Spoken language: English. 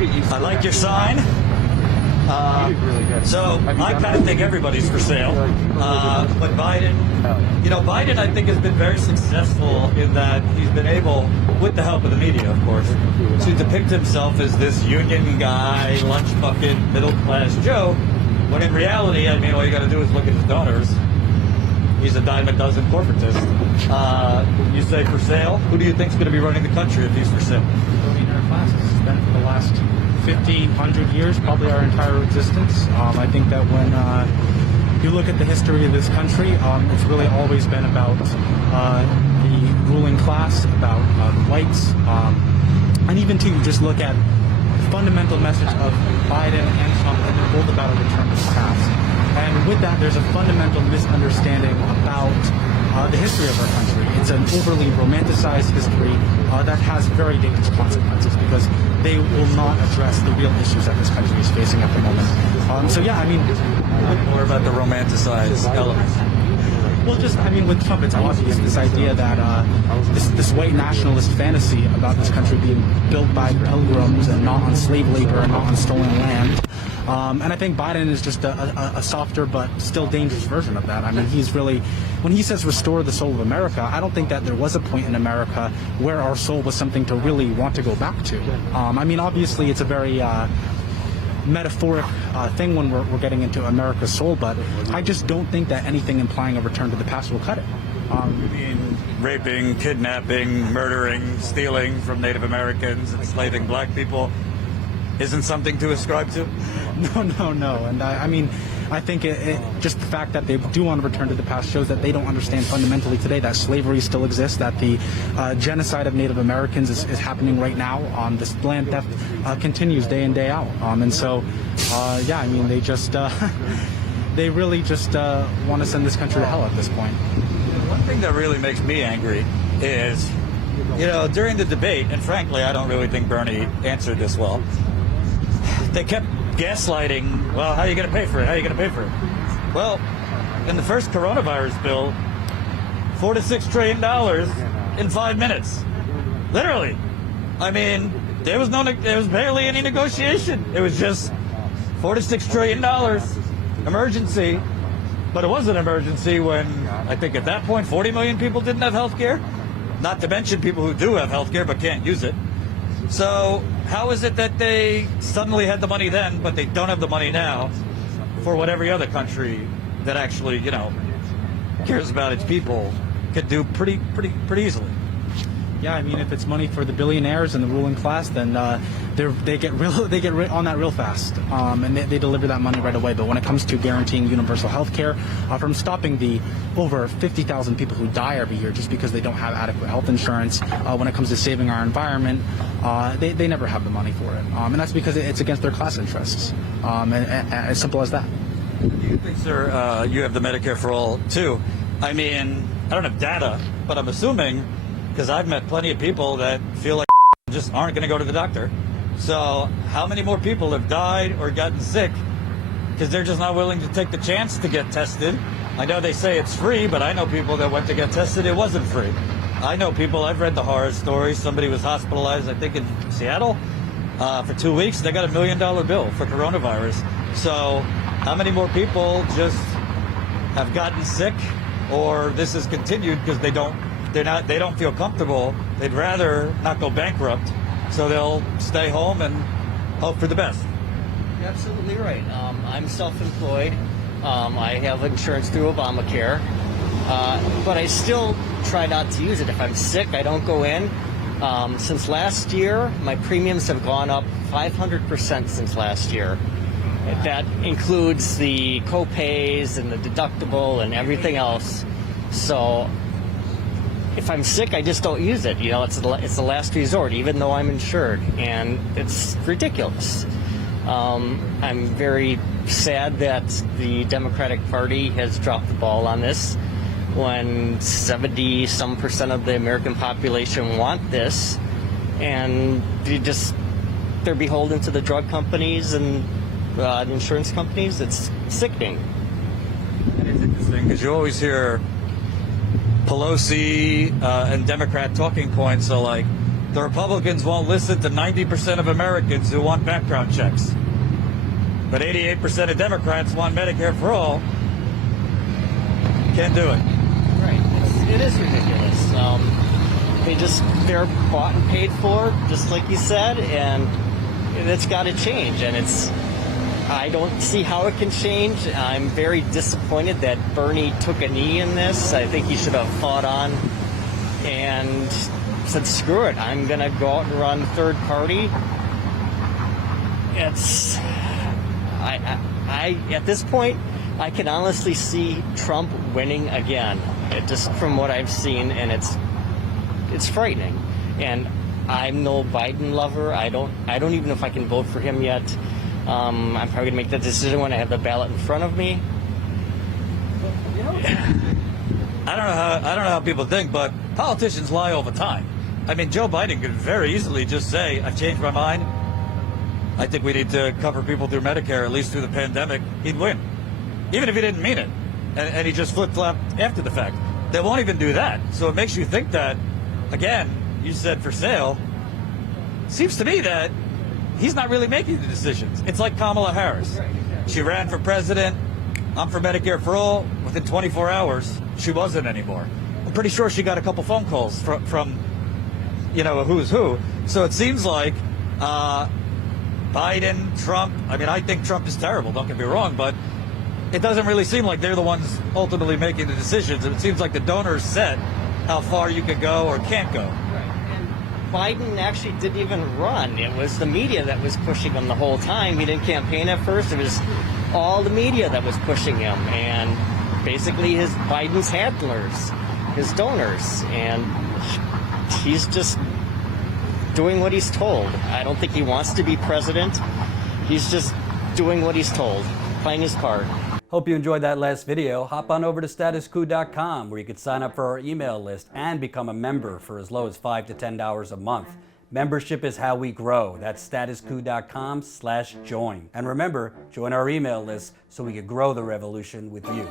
I like your sign. So I kind of think everybody's for sale. But Biden, Biden I think has been very successful in that he's been able, with the help of the media, of course, to depict himself as this union guy, lunch bucket, middle class Joe, when in reality, I mean, all you got to do is look at his donors. He's a dime a dozen corporatist. You say for sale? Who do you think's going to be running the country if he's for sale? Billionaire class. It's been for the last 50, 100 years, probably our entire existence. I think that when you look at the history of this country, it's really always been about the ruling class, about whites, and even to just look at the fundamental message of Biden and Trump, and they're both about a return to the past. And with that, there's a fundamental misunderstanding about the history of our country. It's an overly romanticized history that has very dangerous consequences because they will not address the real issues that this country is facing at the moment. So yeah, I mean, more about the romanticized element. Well, with Trump, it's obvious this idea that this white nationalist fantasy about this country being built by pilgrims and not on slave labor and not on stolen land. And I think Biden is just a softer but still dangerous version of that. I mean, he's really, when he says restore the soul of America, I don't think that there was a point in America where our soul was something to really want to go back to. I mean, obviously, it's a very metaphoric thing when we're getting into America's soul, but I just don't think that anything implying a return to the past will cut it. You mean raping, kidnapping, murdering, stealing from Native Americans, enslaving black people isn't something to ascribe to? No. And I think it just the fact that they do want to return to the past shows that they don't understand fundamentally today that slavery still exists, that the genocide of Native Americans is happening right now. This land theft continues day in, day out. And so, they just, they really just want to send this country to hell at this point. One thing that really makes me angry is, during the debate, and frankly, I don't really think Bernie answered this well, they kept gaslighting, well, how are you going to pay for it? How are you going to pay for it? Well, in the first coronavirus bill, $4 to $6 trillion in 5 minutes. Literally. I mean, there was barely any negotiation. It was just $4 to $6 trillion emergency. But it was an emergency when, I think at that point, 40 million people didn't have health care. Not to mention people who do have health care but can't use it. So how is it that they suddenly had the money then, but they don't have the money now for what every other country that actually, cares about its people could do pretty easily? Yeah, I mean, if it's money for the billionaires and the ruling class, then they get on that real fast, and they deliver that money right away. But when it comes to guaranteeing universal health care, from stopping the over 50,000 people who die every year just because they don't have adequate health insurance, when it comes to saving our environment, they never have the money for it, and that's because it's against their class interests. And as simple as that. Do you think, sir, you have the Medicare for All too? I mean, I don't have data, but I'm assuming, because I've met plenty of people that feel like just aren't going to go to the doctor. So how many more people have died or gotten sick because they're just not willing to take the chance to get tested? I know they say it's free, but I know people that went to get tested, it wasn't free. I know people, I've read the horror stories. Somebody was hospitalized, I think in Seattle, for 2 weeks. They got $1 million bill for coronavirus. So how many more people just have gotten sick, or this has continued because they don't feel comfortable. They'd rather not go bankrupt, so they'll stay home and hope for the best. You're absolutely right. I'm self-employed. I have insurance through Obamacare, but I still try not to use it. If I'm sick, I don't go in. Since last year, my premiums have gone up 500% since last year. That includes the co-pays and the deductible and everything else. So if I'm sick, I just don't use it. It's the last resort, even though I'm insured, and it's ridiculous. I'm very sad that the Democratic Party has dropped the ball on this when 70-some% of the American population want this, and they're beholden to the drug companies and insurance companies. It's sickening. And it's interesting because you always hear Pelosi and Democrat talking points are like, The Republicans won't listen to 90% of Americans who want background checks. But 88% of Democrats want Medicare for all. Can't do it. Right. It is ridiculous. They're bought and paid for, just like you said, and it's got to change. And I don't see how it can change. I'm very disappointed that Bernie took a knee in this. I think he should have fought on and said, screw it, I'm going to go out and run third party. At this point, I can honestly see Trump winning again. Just from what I've seen, and it's frightening. And I'm no Biden lover. I don't even know if I can vote for him yet. I'm probably gonna make that decision when I have the ballot in front of me. I don't know how people think, but politicians lie all the time. I mean, Joe Biden could very easily just say, I've changed my mind. I think we need to cover people through Medicare, at least through the pandemic. He'd win, even if he didn't mean it. And he just flip-flopped after the fact. They won't even do that. So it makes you think that, again, you said for sale. Seems to me that he's not really making the decisions. It's like Kamala Harris. She ran for president. I'm for Medicare for all. Within 24 hours, she wasn't anymore. I'm pretty sure she got a couple phone calls from a who's who. So it seems like Biden, Trump. I mean, I think Trump is terrible, don't get me wrong, but it doesn't really seem like they're the ones ultimately making the decisions. It seems like the donors set how far you can go or can't go. Biden actually didn't even run. It was the media that was pushing him the whole time. He didn't campaign at first. It was all the media that was pushing him, and basically Biden's handlers, his donors, and he's just doing what he's told. I don't think he wants to be president. He's just doing what he's told, playing his part. Hope you enjoyed that last video. Hop on over to statuscoup.com where you can sign up for our email list and become a member for as low as $5 to $10 a month. Membership is how we grow. That's statuscoup.com/join. And remember, join our email list so we can grow the revolution with you.